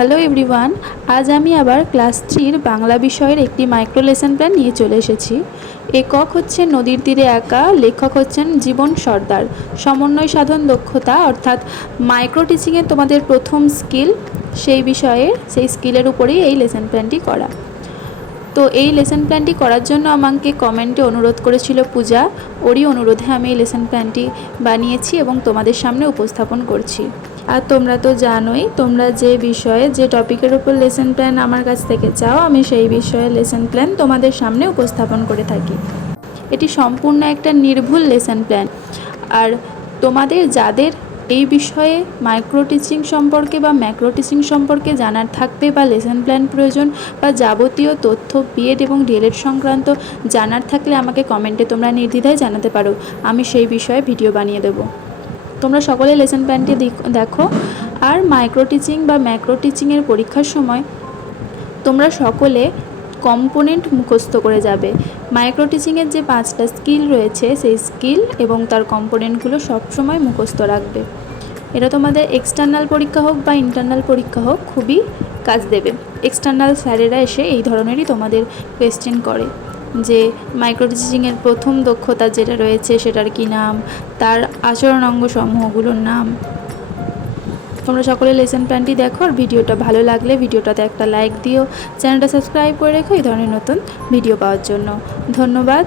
Hello everyone, আজ আমি আবার ক্লাস থ্রির বাংলা বিষয়ের একটি মাইক্রো লেসন প্ল্যান নিয়ে চলে এসেছি। একক হচ্ছে নদীর তীরে একা, লেখক হচ্ছেন জীবন সর্দার। সমন্বয় সাধন দক্ষতা, অর্থাৎ মাইক্রো টিচিংয়ের তোমাদের প্রথম স্কিল, সেই বিষয়ে, সেই স্কিলের উপরেই এই লেসন প্ল্যানটি করা। তো এই লেসন প্ল্যানটি করার জন্য আমাকে কমেন্টে অনুরোধ করেছিল পূজা, ওরই অনুরোধে আমি এই লেসন প্ল্যানটি বানিয়েছি এবং তোমাদের সামনে উপস্থাপন করছি। আর তোমরা তো জানোই, তোমরা যে বিষয়ে, যে টপিকের উপর লেসন প্ল্যান আমার কাছ থেকে চাও, আমি সেই বিষয়ে লেসন প্ল্যান তোমাদের সামনে উপস্থাপন করে থাকি। এটি সম্পূর্ণ একটা নির্ভুল লেসন প্ল্যান আর তোমাদের যাদের এই বিষয়ে মাইক্রো টিচিং সম্পর্কে বা ম্যাক্রো টিচিং সম্পর্কে জানার থাকবে বা লেসন প্ল্যান প্রয়োজন বা যাবতীয় তথ্য বিএড এবং ডিএলএড সংক্রান্ত জানার থাকলে আমাকে কমেন্টে তোমরা নির্দ্বিধায় জানাতে পারো। আমি সেই বিষয়ে ভিডিও বানিয়ে দেবো। তোমরা সকলে লেসন প্ল্যানটি দেখো। আর মাইক্রো টিচিং বা ম্যাক্রো টিচিংয়ের পরীক্ষার সময় তোমরা সকলে কম্পোনেন্ট মুখস্থ করে যাবে। মাইক্রো টিচিংয়ের যে পাঁচটা স্কিল রয়েছে, সেই স্কিল এবং তার কম্পোনেন্টগুলো সবসময় মুখস্থ রাখবে। এটা তোমাদের এক্সটার্নাল পরীক্ষা হোক বা ইন্টারনাল পরীক্ষা হোক, খুবই কাজ দেবে। এক্সটার্নাল স্যারেরা এসে এই ধরনেরই তোমাদের কোয়েশ্চেন করে। যে মাইক্রো টিচিংয়ের প্রথম দক্ষতা যেটা রয়েছে সেটার কি নাম? তার আচরণ অঙ্গ সমূহগুলোর নাম। তোমরা সকলে লেসন প্ল্যানটি দেখো আর ভিডিওটা ভালো লাগলে ভিডিওটাতে একটা লাইক দিও। চ্যানেলটা সাবস্ক্রাইব করে রেখো, এই ধরনের নতুন ভিডিও পাওয়ার জন্য। ধন্যবাদ।